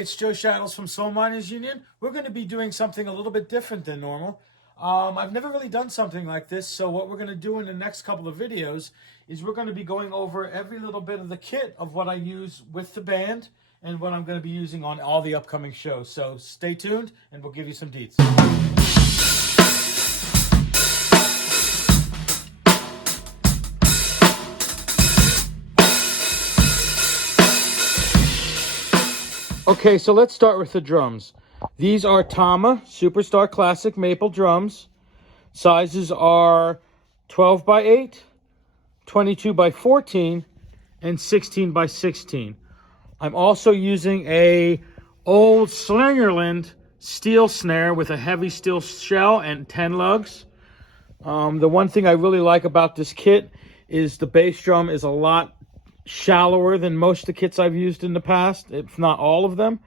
it's Joe Shattls from Soul Miners Union. We're going to be doing something a little bit different than normal. I've never really done something like this, so what we're going to do in the next couple of videos is we're going to be going over every little bit of the kit of what I use with the band and what I'm going to be using on all the upcoming shows. So stay tuned and we'll give you some deets. Okay, so let's start with the drums. These are Tama Superstar Classic Maple drums. Sizes are 12 by 8, 22 by 14, and 16 by 16. I'm also using a old Slingerland steel snare with a heavy steel shell and 10 lugs. The one thing I really like about this kit is the bass drum is a lot shallower than most of the kits I've used in the past, if not all of them,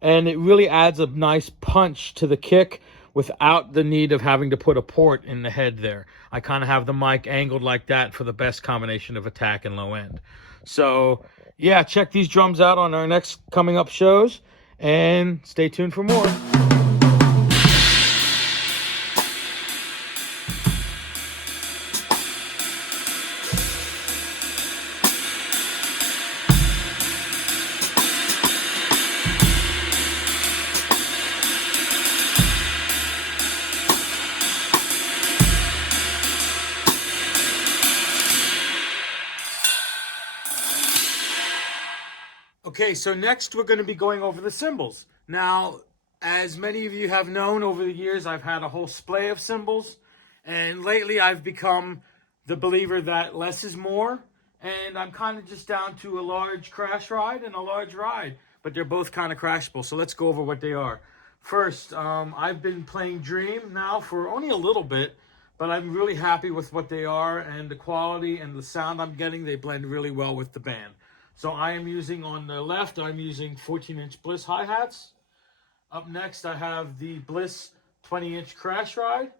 and it really adds a nice punch to the kick without the need of having to put a port in the head there. I kind of have the mic angled like that for the best combination of attack and low end. So yeah, check these drums out on our next coming up shows and stay tuned for more. Okay, so next we're going to be going over the cymbals. Now, as many of you have known over the years, I've had a whole splay of cymbals, and lately I've become the believer that less is more, and I'm kind of just down to a large crash ride and a large ride, but they're both kind of crashable, so let's go over what they are. First, I've been playing Dream now for only a little bit, but I'm really happy with what they are, and the quality and the sound I'm getting, they blend really well with the band. So I am using, on the left, I'm using 14-inch Bliss hi-hats. Up next, I have the Bliss 20-inch Crash Ride.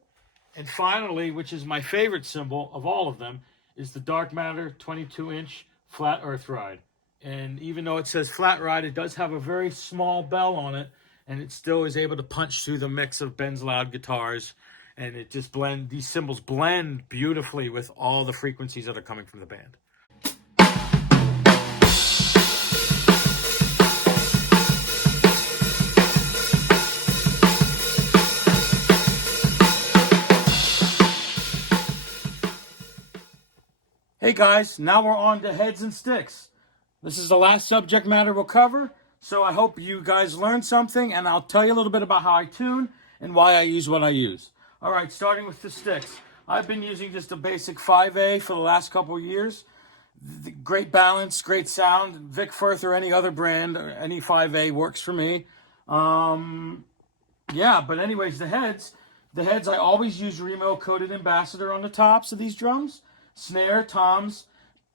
And finally, which is my favorite cymbal of all of them, is the Dark Matter 22-inch Flat Earth Ride. And even though it says Flat Ride, it does have a very small bell on it, and it still is able to punch through the mix of Ben's loud guitars. And it just these cymbals blend beautifully with all the frequencies that are coming from the band. Hey guys, now we're on to heads and sticks. This is the last subject matter we'll cover, so I hope you guys learned something, and I'll tell you a little bit about how I tune and why I use what I use. All right, starting with the sticks. I've been using just a basic 5A for the last couple of years. Great balance, great sound. Vic Firth or any other brand, or any 5A works for me. Yeah, but anyways, the heads I always use Remo coated Ambassador on the tops of these drums. Snare, toms.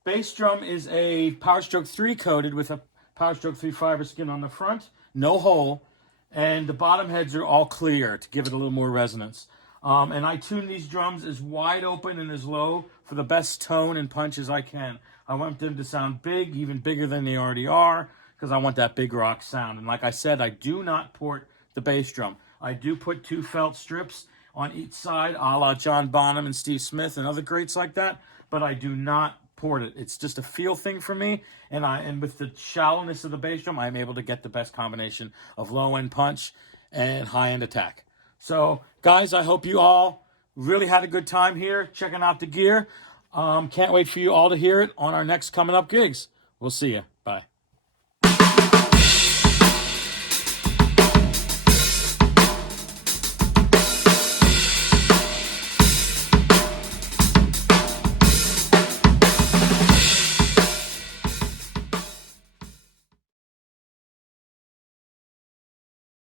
Bass drum is a Power Stroke 3 coated with a Power Stroke 3 fiber skin on the front, no hole, and the bottom heads are all clear to give it a little more resonance. And I tune these drums as wide open and as low for the best tone and punch as I can. I want them to sound big, even bigger than they already are, because I want that big rock sound. And like I said, I do not port the bass drum. I do put 2 felt strips on each side, a la John Bonham and Steve Smith and other greats like that, but I do not port it. It's just a feel thing for me, and with the shallowness of the bass drum, I'm able to get the best combination of low-end punch and high-end attack. So, guys, I hope you all really had a good time here checking out the gear. Can't wait for you all to hear it on our next coming up gigs. We'll see you. Bye.